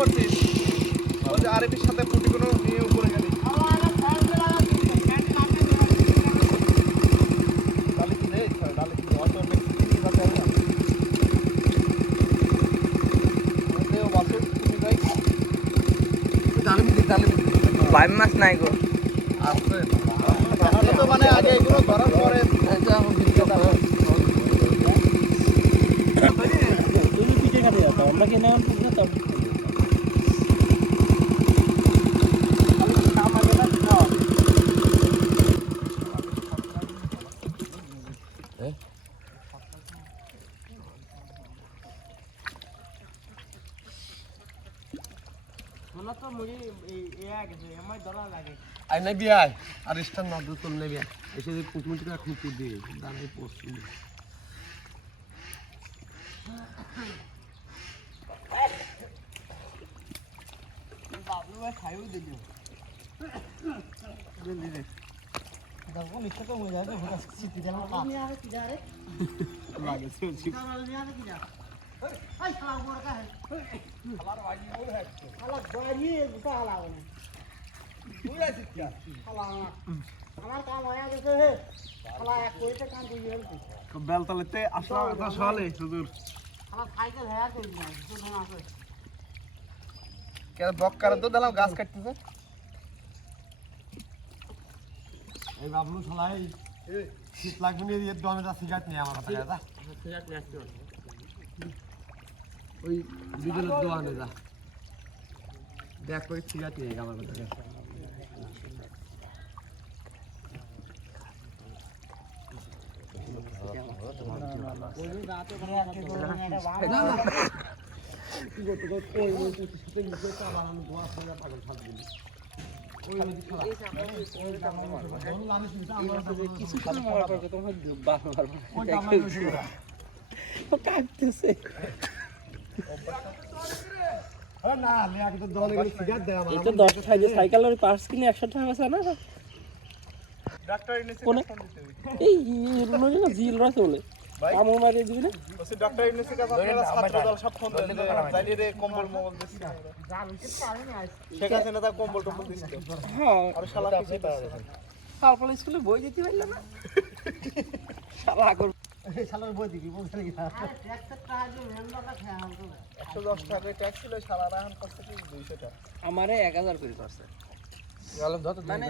করছিস ওই যে আরবির সাথে পুটি কোনো নিয়ে উপরে গেলি ডালে কি রে ডালে কি হয়তো মেক্সিকান ভাষা না ওদেও বাসু তুমি ভাই ডালে ভাই মাছ নাই গো আছে তো মানে আগে এগুলো ধরার পরে এটা আমি ভিডিও করব তুমি পিঠে খাতে যাও আমরা কি নেওয়ার পুকুরে তো সোনা তো মুড়ি এই গেছে আমার ধরা লাগে আই নাই বিয়াই আর স্টার না দু তোল নেবিয়া এসে যে পুকুরটা খুঁটি দিয়ে দাঁড়াই পোস্ট বাবলু ভাই খাইও দিলো দিলি রে দেখো নিশ্চয় তো মজা আছে ঘোরা সিটি জানা না আমি আর কি যা রে লাগে সে কারণ নিয়া কি যা এই শালা বড় কা শালার ভাই বড় है শালা গাড়ি গোটা লাগাও না তুই আছিস কি শালা আমার কাম হয়ে গেছে হে শালা এক কইতে কাম দিয়ে গেল বেলতলাতে আসলাম এত সকালে সুদূর শালা সাইকেল হেয়া কই না তো না আছে কে বক করে তো দিলাম গাছ কাটতেছে এই বাবলু শালাই শীত লাগবে না এর দমেটা সিগারেট নিয়ে আমার কাছে যা সিগারেট নিয়ে আসতে ওই বিদ্যুতের দোকানে যা দেখ করে সিগারেট নিয়ে আমার কাছে সাইকেলের পার্স কিনে 100 টাকা আছে না ডাক্তার এনেছে কোনে এই রুনো জিল রাখে বলে আমো মারিয়ে দিবি না ওসে ডাক্তার এনেছে কাছে আপনারা ছাত্র দল সব ফোন দেন জানি রে কম্বল মঙ্গল দিছি জাল হইতে পারে না শেখ হাসিনা তা কম্বল টম্বল দিছিল হ্যাঁ আর শালা কিছু পারে না তারপরে স্কুলে বই দিতে পারল না শালা আগর শালার বই দিবি বলছ নাকি আরে ট্যাক্সের টাকা যে মেম্বারটা খেয়া হতো 110 টাকা ট্যাক্স ছিল শালা রাহান করতে কি 200 টাকা আমারে 1000 করে করছে গেলাম যত মানে